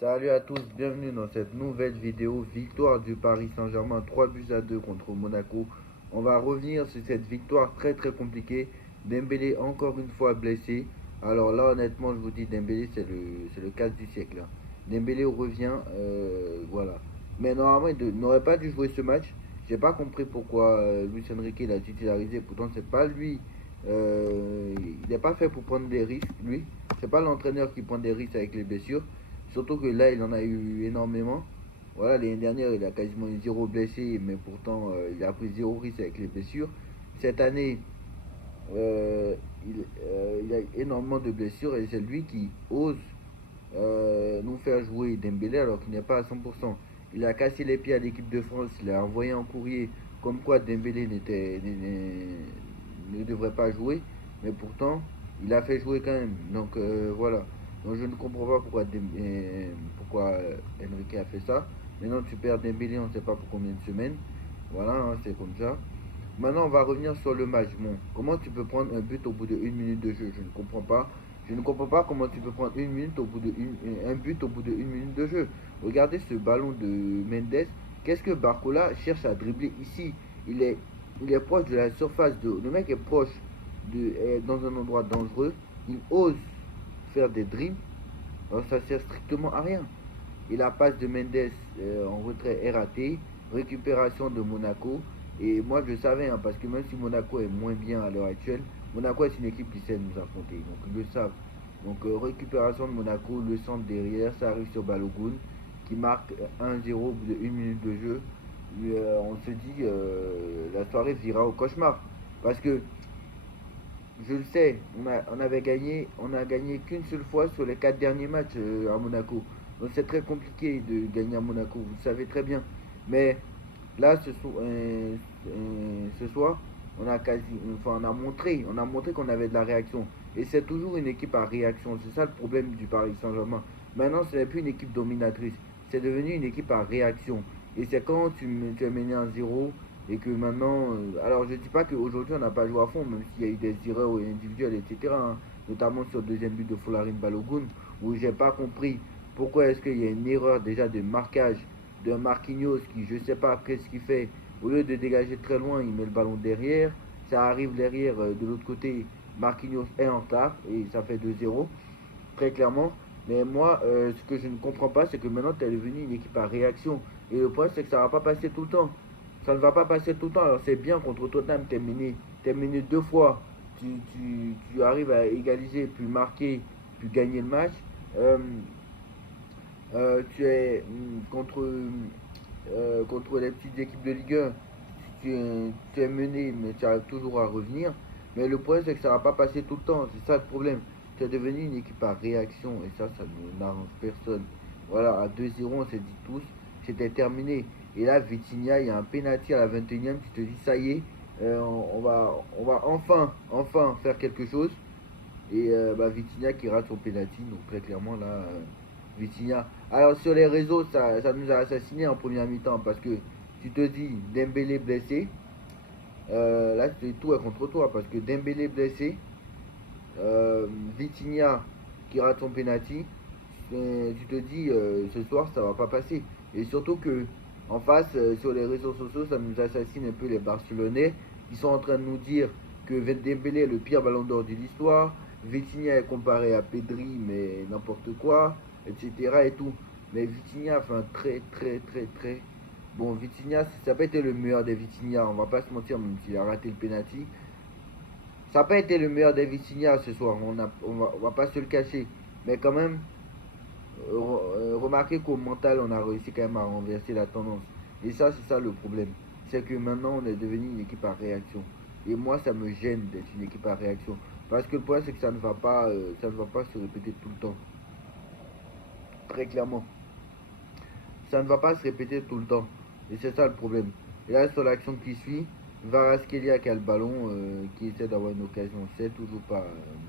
Salut à tous, bienvenue dans cette nouvelle vidéo. Victoire du Paris Saint-Germain, 3 buts à 2 contre Monaco. On va revenir sur cette victoire très compliquée. Dembélé encore une fois blessé. Alors là honnêtement je vous dis Dembélé c'est le casse du siècle, hein. Dembélé revient, voilà. Mais normalement il n'aurait pas dû jouer ce match. J'ai pas compris pourquoi Luis Enrique l'a titularisé. Pourtant c'est pas lui. Il n'est pas fait pour prendre des risques lui. C'est pas l'entraîneur qui prend des risques avec les blessures. Surtout que là, il en a eu énormément. Voilà, l'année dernière, il a quasiment eu zéro blessé, mais pourtant, il a pris zéro risque avec les blessures. Cette année, il a énormément de blessures et c'est lui qui ose nous faire jouer Dembélé alors qu'il n'est pas à 100%. Il a cassé les pieds à l'équipe de France, il a envoyé un courrier comme quoi Dembélé ne devrait pas jouer, mais pourtant, il a fait jouer quand même. Donc voilà. Donc je ne comprends pas pourquoi Enrique a fait ça. Maintenant tu perds Dembélé, on ne sait pas pour combien de semaines. Voilà, hein, c'est comme ça. Maintenant, on va revenir sur le match. Bon, comment tu peux prendre un but au bout de 1 minute de jeu? Je ne comprends pas. Je ne comprends pas comment tu peux prendre un but au bout de 1 minute de jeu. Regardez ce ballon de Mendes. Qu'est-ce que Barcola cherche à dribbler ici? Il est, il est proche de la surface de. Le mec est proche est dans un endroit dangereux. Il ose faire des dribbles. Alors ça sert strictement à rien. Et la passe de Mendes en retrait est ratée. Récupération de Monaco. Et moi je savais, hein, parce que même si Monaco est moins bien à l'heure actuelle, Monaco est une équipe qui sait nous affronter. Donc ils le savent. Donc récupération de Monaco, le centre derrière, ça arrive sur Balogun qui marque 1-0 au bout de 1 minute de jeu. On se dit la soirée vira au cauchemar. Parce que je le sais, on a gagné qu'une seule fois sur les 4 derniers matchs à Monaco. Donc c'est très compliqué de gagner à Monaco, vous le savez très bien. Mais là, ce soir, on a montré qu'on avait de la réaction. Et c'est toujours une équipe à réaction. C'est ça le problème du Paris Saint-Germain. Maintenant, ce n'est plus une équipe dominatrice. C'est devenu une équipe à réaction. Et c'est quand tu es mené à 0 et que maintenant. Alors, je ne dis pas qu'aujourd'hui, on n'a pas joué à fond, même s'il y a eu des erreurs individuelles, etc., hein, notamment sur le deuxième but de Folarin Balogun, où j'ai pas compris pourquoi est-ce qu'il y a une erreur déjà de marquage de Marquinhos qui, je sais pas qu'est-ce qu'il fait. Au lieu de dégager très loin, il met le ballon derrière. Ça arrive derrière, de l'autre côté, Marquinhos est en retard et ça fait 2-0, très clairement. Mais moi, ce que je ne comprends pas, c'est que maintenant, tu es devenu une équipe à réaction. Et le problème, c'est que ça ne va pas passer tout le temps. Ça ne va pas passer tout le temps. Alors, c'est bien contre Tottenham, t'es mené 2 fois. Tu arrives à égaliser, puis marquer, puis gagner le match. Euh, tu es contre les petites équipes de Ligue 1, tu es mené, mais tu arrives toujours à revenir. Mais le problème, c'est que ça ne va pas passer tout le temps. C'est ça le problème. Tu es devenu une équipe à réaction et ça ne n'arrange personne. Voilà, à 2-0, on s'est dit tous, c'était terminé. Et là, Vitinha, il y a un penalty à la 21e, tu te dis, ça y est, on va enfin faire quelque chose. Et Vitinha qui rate son penalty, donc très clairement là, Vitinha. Alors sur les réseaux, ça nous a assassiné en première mi-temps parce que tu te dis Dembélé blessé, là tout est contre toi parce que Dembélé blessé, euh, Vitinha qui rate son penalty, tu te dis ce soir ça va pas passer. Et surtout que en face, sur les réseaux sociaux, ça nous assassine un peu les Barcelonais qui sont en train de nous dire que Dembélé est le pire ballon d'or de l'histoire, Vitinha est comparé à Pedri, mais n'importe quoi, etc. et tout. Mais Vitinha fait un très. Bon, Vitinha, ça n'a pas été le meilleur des Vitinha, on va pas se mentir, même s'il a raté le penalty. Ça n'a pas été le meilleur des Vitinha ce soir, on va pas se le cacher. Mais quand même, remarquez qu'au mental, on a réussi quand même à renverser la tendance. Et ça, c'est ça le problème. C'est que maintenant, on est devenu une équipe à réaction. Et moi, ça me gêne d'être une équipe à réaction. Parce que le point, c'est que ça ne va pas se répéter tout le temps. Très clairement. Ça ne va pas se répéter tout le temps. Et c'est ça le problème. Et là, sur l'action qui suit, Varaskelia qui a le ballon, qui essaie d'avoir une occasion, c'est toujours pas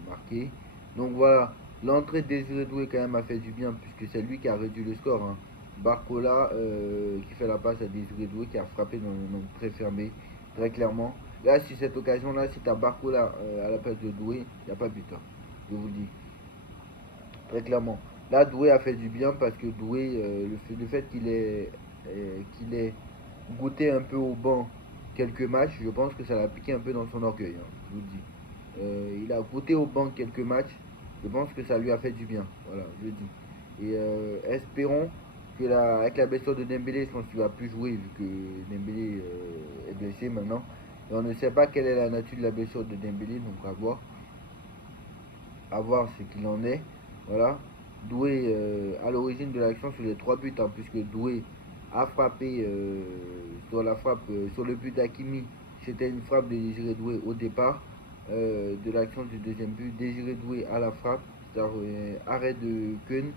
marqué. Donc voilà, l'entrée de Désiré Doué quand même a fait du bien, puisque c'est lui qui a réduit le score, hein. Barcola qui fait la passe à Désiré Doué qui a frappé dans un angle très fermé, très clairement. Là, sur cette occasion-là, si tu as Barcola à la place de Doué, il n'y a pas but, hein. Je vous le dis, très clairement. Là, Doué a fait du bien parce que Doué, le fait qu'il ait goûté un peu au banc quelques matchs, je pense que ça l'a piqué un peu dans son orgueil, hein, je vous le dis. Il a goûté au banc quelques matchs, je pense que ça lui a fait du bien, voilà, je le dis. Et espérons que avec la blessure de Dembélé, je pense qu'il va plus jouer vu que Dembélé est blessé maintenant. Et on ne sait pas quelle est la nature de la blessure de Dembélé, donc à voir ce qu'il en est. Voilà. Doué à l'origine de l'action sur les trois buts, hein, puisque Doué a frappé sur la frappe sur le but d'Akimi. C'était une frappe de Désiré Doué au départ de l'action du deuxième but. Désiré Doué à la frappe, arrêt de Keun,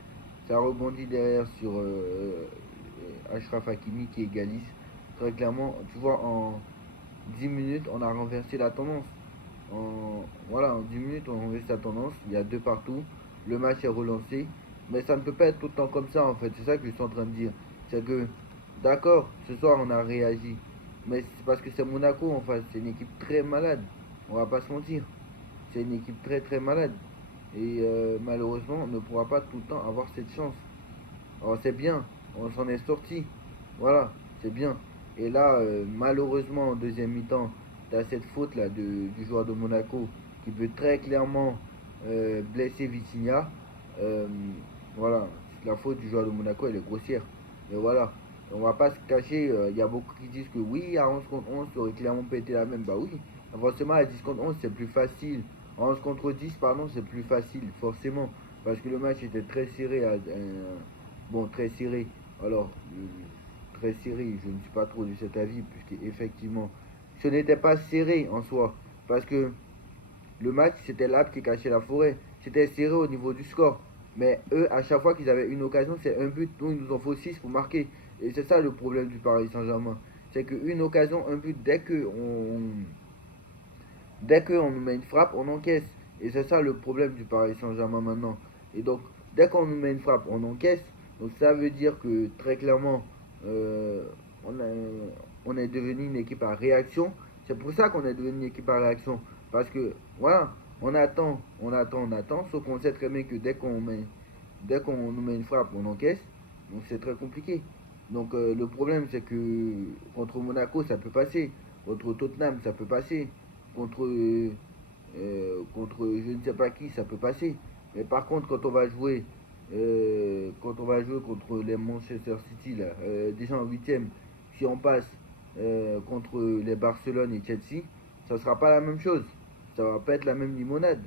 ça rebondit derrière sur Achraf Hakimi qui égalise. Très clairement, tu vois, en 10 minutes, on a renversé la tendance. Voilà, en 10 minutes, on reste la tendance. Il y a deux partout. Le match est relancé. Mais ça ne peut pas être tout le temps comme ça, en fait. C'est ça que je suis en train de dire. C'est que, d'accord, ce soir, on a réagi. Mais c'est parce que c'est Monaco en face. C'est une équipe très malade. On va pas se mentir. C'est une équipe très très malade. Et malheureusement, on ne pourra pas tout le temps avoir cette chance. Alors c'est bien, on s'en est sorti. Voilà, c'est bien. Et là, malheureusement, en deuxième mi-temps, tu as cette faute là du joueur de Monaco qui peut très clairement blesser Vitinha. Euh, voilà, la faute du joueur de Monaco, elle est grossière. Mais voilà, on va pas se cacher. Il y a beaucoup qui disent que oui, à 11 contre 11, ça aurait clairement pas été la même. Bah oui, forcément, à 10 contre 11, c'est plus facile. À 11 contre 10, pardon, c'est plus facile, forcément. Parce que le match était très serré bon, très serré. Alors, très serré, je ne suis pas trop de cet avis, puisque effectivement, ce n'était pas serré en soi. Parce que le match, c'était l'arbre qui cachait la forêt. C'était serré au niveau du score. Mais eux, à chaque fois qu'ils avaient une occasion, c'est un but. Donc, il nous en faut 6 pour marquer. Et c'est ça le problème du Paris Saint-Germain. C'est qu'une occasion, un but, dès qu'on nous met une frappe, on encaisse. Et c'est ça le problème du Paris Saint-Germain maintenant. Et donc, dès qu'on nous met une frappe, on encaisse. Donc ça veut dire que très clairement, euh, on, a- on est devenu une équipe à réaction. C'est pour ça qu'on est devenu une équipe à réaction. Parce que, voilà, on attend. Sauf qu'on sait très bien que dès qu'on nous met une frappe, on encaisse. Donc c'est très compliqué. Donc le problème, c'est que contre Monaco, ça peut passer. Contre Tottenham, ça peut passer contre je ne sais pas qui, ça peut passer. Mais par contre, quand on va jouer contre les Manchester City, là, déjà en huitième, si on passe contre les Barcelone et Chelsea, ça ne sera pas la même chose. Ça va pas être la même limonade.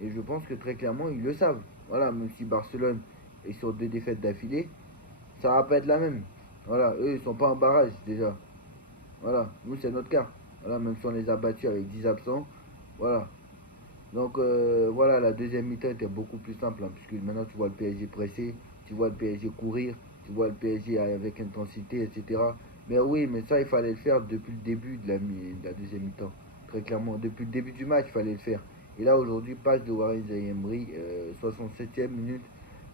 Et je pense que très clairement, ils le savent. Voilà, même si Barcelone est sur deux défaites d'affilée, ça va pas être la même. Voilà, eux, ils sont pas en barrage déjà. Voilà, nous, c'est notre cas. Voilà, même si on les a battus avec 10 absents. Voilà. Donc, voilà, la deuxième mi-temps était beaucoup plus simple, hein, puisque maintenant tu vois le PSG pressé, tu vois le PSG courir, tu vois le PSG avec intensité, etc. Mais oui, mais ça, il fallait le faire depuis le début de la deuxième mi-temps. Très clairement, depuis le début du match, il fallait le faire. Et là, aujourd'hui, passe de Warren Zaïemri, 67e minute,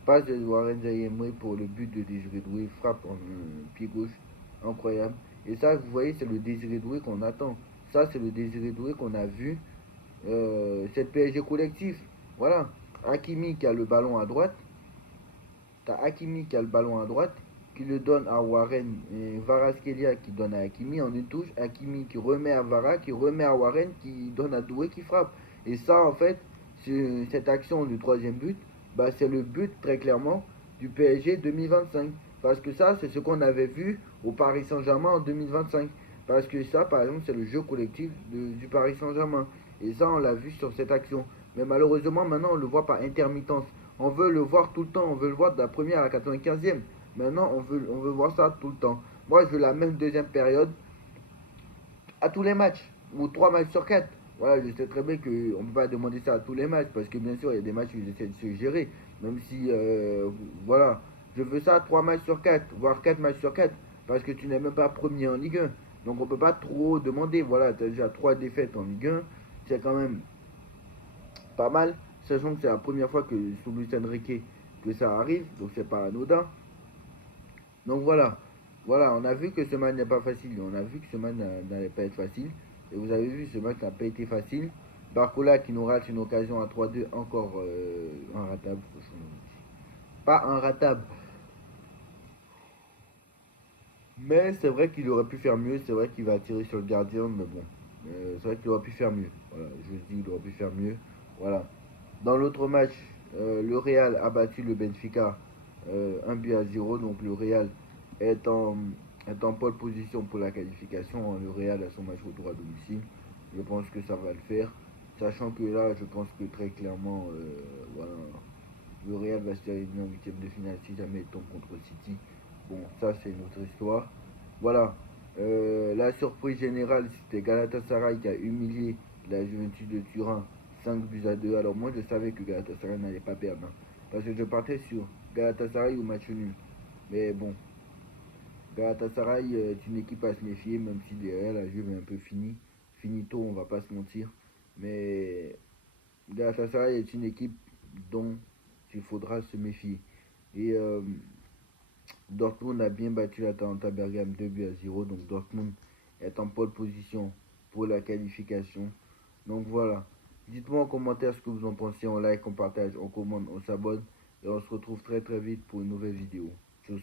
passe de Warren Zaïemri pour le but de Désiré Doué, frappe en pied gauche, incroyable. Et ça, vous voyez, c'est le Désiré Doué qu'on attend. Ça, c'est le Désiré Doué qu'on a vu cette PSG collectif. Voilà. Hakimi qui a le ballon à droite. T'as Hakimi qui a le ballon à droite, qui le donne à Warren et Varaskelia qui donne à Hakimi en une touche. Hakimi qui remet à Vara, qui remet à Warren, qui donne à Doué qui frappe. Et ça, en fait, cette action du troisième but, bah, c'est le but très clairement du PSG 2025. Parce que ça, c'est ce qu'on avait vu au Paris Saint-Germain en 2025. Parce que ça, par exemple, c'est le jeu collectif du Paris Saint-Germain. Et ça, on l'a vu sur cette action. Mais malheureusement, maintenant, on le voit par intermittence. On veut le voir tout le temps. On veut le voir de la première à la 95e. Maintenant, on veut voir ça tout le temps. Moi, je veux la même deuxième période à tous les matchs. Ou 3 matchs sur 4. Voilà, je sais très bien qu'on ne peut pas demander ça à tous les matchs. Parce que bien sûr, il y a des matchs où ils essaient de se gérer. Même si, voilà, je veux ça 3 matchs sur 4. Voire 4 matchs sur 4. Parce que tu n'es même pas premier en Ligue 1. Donc on ne peut pas trop demander. Voilà, tu as déjà 3 défaites en Ligue 1. C'est quand même pas mal, sachant que c'est la première fois que sous Luis Enrique que ça arrive, donc c'est pas anodin. Donc voilà, voilà, on a vu que ce match n'est pas facile, on a vu que ce match n'allait pas être facile, et vous avez vu, ce match n'a pas été facile. Barcola qui nous rate une occasion à 3-2 encore un ratable, franchement. pas inratable. Mais c'est vrai qu'il aurait pu faire mieux. C'est vrai qu'il va tirer sur le gardien, mais bon. C'est vrai qu'il aurait pu faire mieux. Voilà, je dis il aurait pu faire mieux. Voilà. Dans l'autre match, le Real a battu le Benfica 1 but à 0. Donc le Real est en, est en pole position pour la qualification. Le Real a son match retour à domicile. Je pense que ça va le faire. Sachant que là, je pense que très clairement, voilà, le Real va se faire éliminer en huitième de finale si jamais il tombe contre City. Bon, ça c'est une autre histoire. Voilà. La surprise générale, c'était Galatasaray qui a humilié la Juventus de Turin 5 buts à 2. Alors moi je savais que Galatasaray n'allait pas perdre, hein, parce que je partais sur Galatasaray ou match nul. Mais bon, Galatasaray est une équipe à se méfier, même si derrière la Juve est un peu finito, on va pas se mentir. Mais Galatasaray est une équipe dont il faudra se méfier. Et Dortmund a bien battu l'Atalanta Bergame 2 buts à 0. Donc Dortmund est en pole position pour la qualification. Donc voilà. Dites-moi en commentaire ce que vous en pensez. On like, on partage, on commente, on s'abonne. Et on se retrouve très très vite pour une nouvelle vidéo. Tchuss.